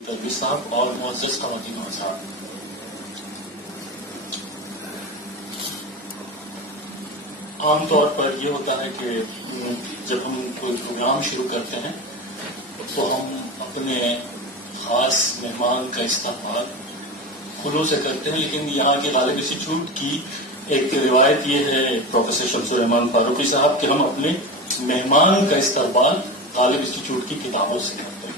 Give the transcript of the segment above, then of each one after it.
तलवी साहब और मुअज़्ज़ज़ ख़वातीन और साहब, आम तौर पर ये होता है कि जब हम कोई प्रोग्राम शुरू करते हैं तो हम अपने ख़ास मेहमान का इस्तक़बाल खुलों से करते हैं, लेकिन यहाँ के गालिब इंस्टीट्यूट की एक रिवायत ये है प्रोफेसर शमसुर रहमान फारूकी साहब कि हम अपने मेहमान का इस्तक़बाल गालिब इंस्टीट्यूट की किताबों से करते हैं।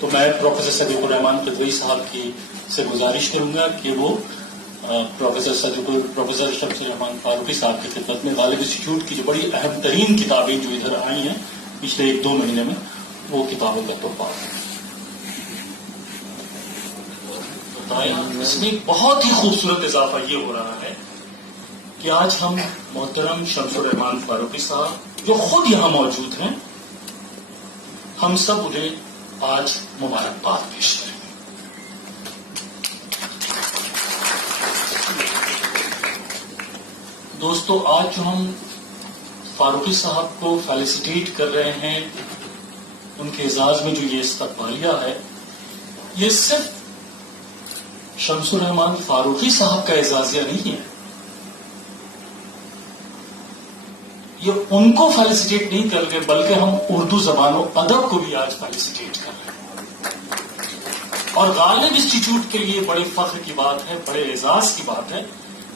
तो मैं प्रोफेसर सदीकुर रहमान क़दवी साहब की से गुजारिश करूंगा कि वो प्रोफेसर शमसुर रहमान फारूकी साहब की खिदमत में गालिब इंस्टीट्यूट की जो बड़ी अहम तरीन किताबें जो इधर आई हैं पिछले 1-2 महीने में, वो किताबों का तोहफा बताया। इसमें बहुत ही खूबसूरत इजाफा ये हो रहा है कि आज हम मोहतरम शमसुर रहमान फारूकी साहब जो खुद यहाँ मौजूद हैं, हम सब उन्हें आज मुबारकबाद पेश करें। दोस्तों, आज जो हम फारूकी साहब को फेलिसिटेट कर रहे हैं, उनके एजाज में जो ये इस्तकबालिया है, ये सिर्फ शमसुर रहमान फारूकी साहब का एजाजिया नहीं है। ये उनको फेलिसिटेट नहीं कर रहे, बल्कि हम उर्दू जबान और अदब को भी आज फेलिसिटेट कर रहे हैं। और गालिब इंस्टीट्यूट के लिए बड़े फख्र की बात है, बड़े एजाज की बात है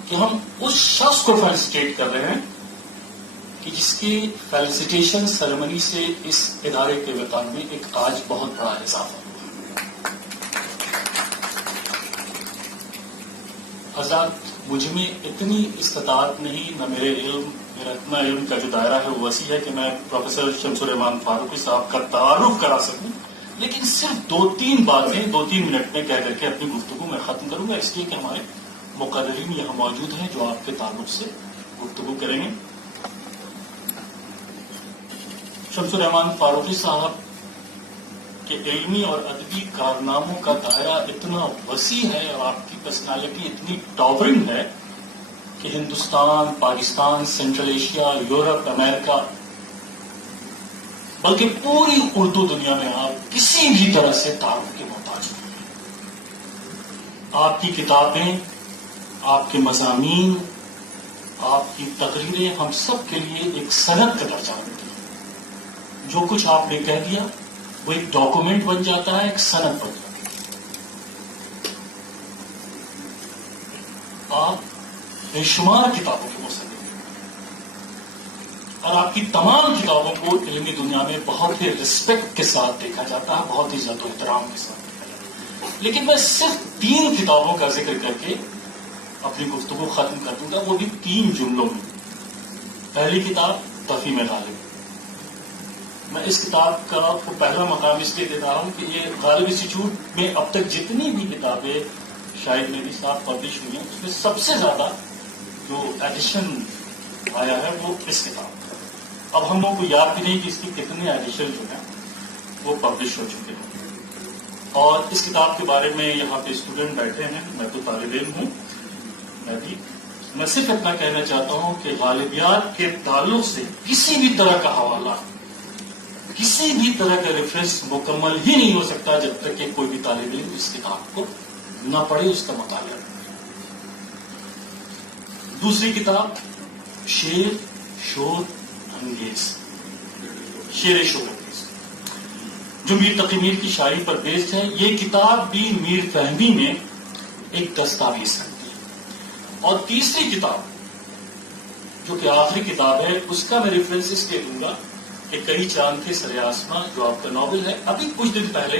कि हम उस शख्स को फेलिसिटेट कर रहे हैं कि जिसकी फेलिसिटेशन सेरेमनी से इस इदारे के वेतन में एक आज बहुत बड़ा इजाफा हुआ। आजाद, मुझ में इतनी इस्तात नहीं, न मेरा इतना इल्म का जो दायरा है वो वसी है कि मैं प्रोफेसर शमसुर रहमान फारूकी साहब का तारुफ करा सकूं, लेकिन सिर्फ 2-3 बातें 2-3 मिनट में कह करके अपनी गुफ्तगू मैं खत्म करूंगा, इसलिए कि हमारे मुक़र्रिरीन यहाँ मौजूद हैं जो आपके ताल्लुक से गुफ्तगू करेंगे। शमसुर रहमान फारूकी साहब के इल्मी और अदबी कारनामों का दायरा इतना वसी है और आपकी पर्सनालिटी इतनी टॉवरिंग है कि Hindustan, Pakistan, central Asia, Europe, America, बल्कि पूरी उर्दू दुनिया में आप किसी भी तरह से तारुफ के मोहताज नहीं। आपकी किताबें, आपके मज़ामीन, आपकी तकरीरें हम सब के लिए एक सनद का दर्जा रखती हैं। जो कुछ आपने कह दिया वो एक डॉक्यूमेंट बन जाता है, एक सनद बन जाता है। आप बेशुमार किताबों के मुसन्निफ हैं और आपकी तमाम किताबों को इल्मी दुनिया में बहुत ही रिस्पेक्ट के साथ देखा जाता है, बहुत ही इज्जत और एहतराम के साथ देखा जाता है। लेकिन मैं सिर्फ 3 किताबों का जिक्र करके अपनी गुफ्तगू खत्म कर दूंगा, वो भी 3 जुमलों में। पहली किताब तफ़हीम गालिब। मैं इस किताब का आपको पहला मकाम इसलिए दे रहा हूं कि ये गालिब इंस्टीट्यूट में अब तक जितनी भी किताबें शाहिद नबी साहब पब्लिश हुई हैं, उसमें सबसे ज्यादा जो एडिशन आया है वो इस किताब का। अब हम लोगों को याद भी नहीं कि इसकी कितने एडिशन जो है वो पब्लिश हो चुके हैं। और इस किताब के बारे में यहाँ पे स्टूडेंट बैठे हैं, मैं तो तालिब इल्म हूँ, मैं सिर्फ इतना कहना चाहता हूँ कि गालिबियात के ताल्लुक से किसी भी तरह का हवाला, किसी भी तरह का रेफरेंस मुकम्मल ही नहीं हो सकता जब तक कि कोई भी तालिब इल्म इस किताब को न पढ़े, उसका मुताला। दूसरी किताब शेर शोर अंगेज, शेर शोर अंगेज, जो मीर तकी मीर की शायरी पर बेस्ड है। ये किताब भी मीर फहमी में एक दस्तावेज रखती है। और तीसरी किताब जो कि आखिरी किताब है, उसका मैं रेफरेंस इसलिए दूंगा कि कई चांद थे सरे आसमां, जो आपका नॉवल है। अभी कुछ दिन पहले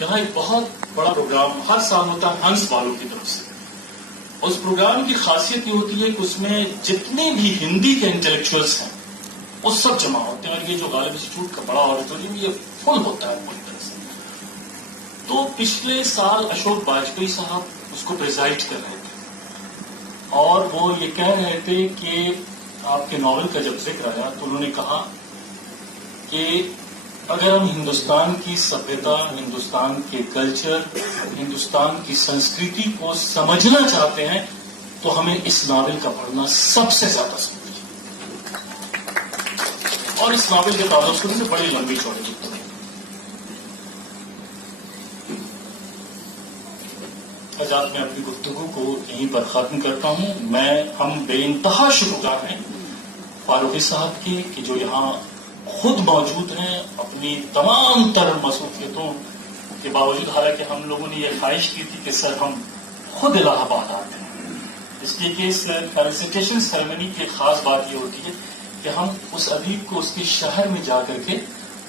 यहाँ एक बहुत बड़ा प्रोग्राम हर साल होता है हंस वालों की तरफ से। उस प्रोग्राम की खासियत ये होती है कि उसमें जितने भी हिंदी के इंटेलेक्चुअल्स हैं वो सब जमा होते हैं, और ये जो गालिब इंस्टीट्यूट का बड़ा ऑडिटोरियम ये फुल होता है पूरी तरह से। तो पिछले साल अशोक वाजपेयी साहब उसको प्रिजाइड कर रहे थे और वो ये कह रहे थे कि आपके नॉवल का जब जिक्र आया तो उन्होंने कहा कि अगर हम हिंदुस्तान की सभ्यता, हिंदुस्तान के कल्चर, हिंदुस्तान की संस्कृति को समझना चाहते हैं तो हमें इस नावल का पढ़ना सबसे ज्यादा जरूरी है। और इस नावल के ताल्लुक से बड़ी लंबी चौड़ी حضرات میں اپنی گفتگو کو یہیں پر ختم کرتا ہوں. ہم بے انتہا شکرگزار ہیں فاروقی صاحب کے کہ جو یہاں خود موجود ہیں اپنی تمام تر مصروفیتوں کے باوجود. حالانکہ ہم لوگوں نے یہ خواہش کی تھی کہ سر ہم خود الہ آباد آتے ہیں، اس لیے کہ اس فیلسیٹیشن سیریمنی کی ایک خاص بات یہ ہوتی ہے کہ ہم اس ادیب کو اس کے شہر میں جا کر کے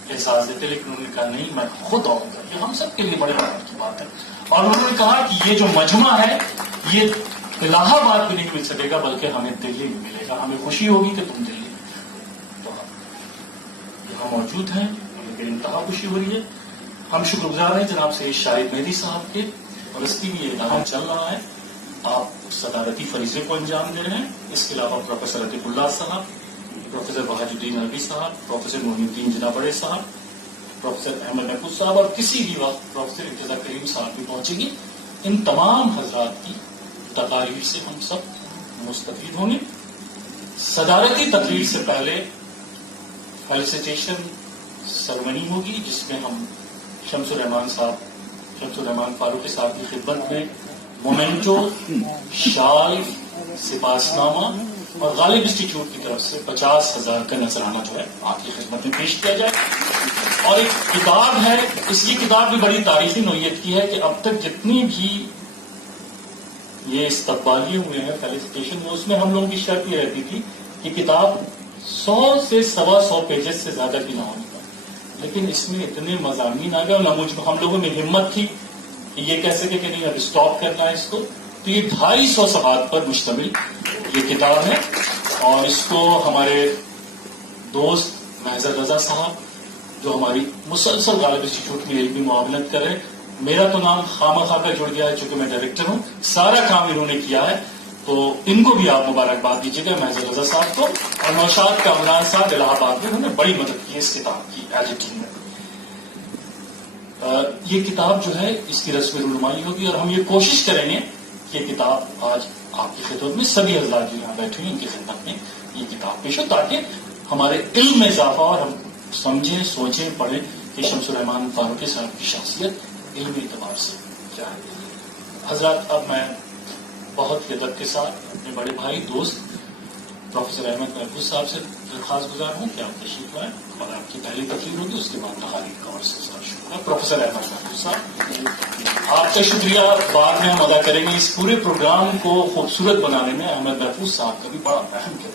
احساس دیتے، لیکن انہوں نے کہا نہیں میں خود آؤں گا. یہ ہم سب کے لیے بڑے بات کی بات ہے. اور انہوں نے کہا کہ یہ جو مجمع ہے یہ الہ آباد میں نہیں مل سکے گا بلکہ ہمیں دلی میں ملے گا. ہمیں خوشی ہوگی کہ تم دلی تو ہم یہاں موجود ہیں، ہمیں بے انتہا خوشی ہو رہی ہے. ہم شکر گزار ہیں جناب سے شاہد مہدی صاحب کے، اور اس کی بھی یہ کام چل رہا ہے. آپ صدارتی فریضے کو انجام دے رہے ہیں. اس کے علاوہ پروفیسر عطیق اللہ صاحب، پروفیسر وحید الدین الوی صاحب، پروفیسر معین الدین جناح بڑے صاحب، پروفیسر احمد محفوظ صاحب، اور کسی بھی وقت پروفیسر ارتضیٰ کریم صاحب بھی پہنچیں گے. ان تمام حضرات کی تقاریر سے ہم سب مستفید ہوں گے. صدارتی تقریر سے پہلے فیلسیٹیشن سرمنی ہوگی جس میں ہم شمس الرحمان فاروقی صاحب کی خدمت میں مومنٹو، شال، سپاس نامہ اور غالب انسٹیٹیوٹ کی طرف سے 50,000 کا نذرانہ جو ہے آپ کی خدمت میں پیش کیا جائے. اور ایک کتاب ہے، اس کی کتاب بھی بڑی تاریخی نوعیت کی ہے کہ اب تک جتنی بھی یہ استقبالیے ہوئے ہیں فیلسیٹیشن میں، اس میں ہم لوگوں کی شرط یہ رہتی تھی کہ کتاب 100 سے 125 پیجز سے زیادہ کی نہ ہونی پائے. لیکن اس میں اتنے مضامین آ گئے اور ہم لوگوں میں ہمت تھی کہ یہ کہہ سکے کہ نہیں اب اسٹاپ کرنا ہے اس کو. تو یہ 250 صفحات پر مشتمل یہ کتاب ہے، اور اس کو ہمارے دوست محضر رضا صاحب جو ہماری مسلسل غالب انسٹیٹیوٹ میں علمی معاونت کر رہے ہیں. میرا تو نام خامخواہ کا جڑ گیا ہے چونکہ میں ڈائریکٹر ہوں، سارا کام انہوں نے کیا ہے، تو ان کو بھی آپ مبارکباد دیجیے گا محضر رضا صاحب کو. اور نوشاد کامران صاحب الہ آباد میں انہوں نے بڑی مدد کی اس کتاب کی ایڈیٹنگ میں. یہ کتاب جو ہے اس کی رسم رونمائی ہوگی، اور ہم یہ کوشش کریں گے کہ یہ کتاب آج آپ کی خدمت میں سبھی حضرات جو یہاں بیٹھے ہیں ان کی خدمت میں یہ کتاب پیش ہو، تاکہ ہمارے علم میں اضافہ اور ہم سمجھیں، سوچیں، پڑھیں کہ شمس الرحمان فاروقی صاحب کی شخصیت علمی اعتبار سے کیا ہے. حضرات اب میں بہت ہی ادب کے ساتھ اپنے بڑے بھائی دوست پروفیسر احمد محفوظ صاحب سے درخواست گزار ہوں کہ آپ تشریف لائیں اور آپ کی پہلی تقریر ہوگی، اس کے بعد تقاریر کا اور سلسلہ شروع ہے. پروفیسر احمد محفوظ صاحب آپ کا شکریہ بعد میں ہم ادا کریں گے. اس پورے پروگرام کو خوبصورت بنانے میں احمد محفوظ صاحب کا بھی بڑا اہم کردار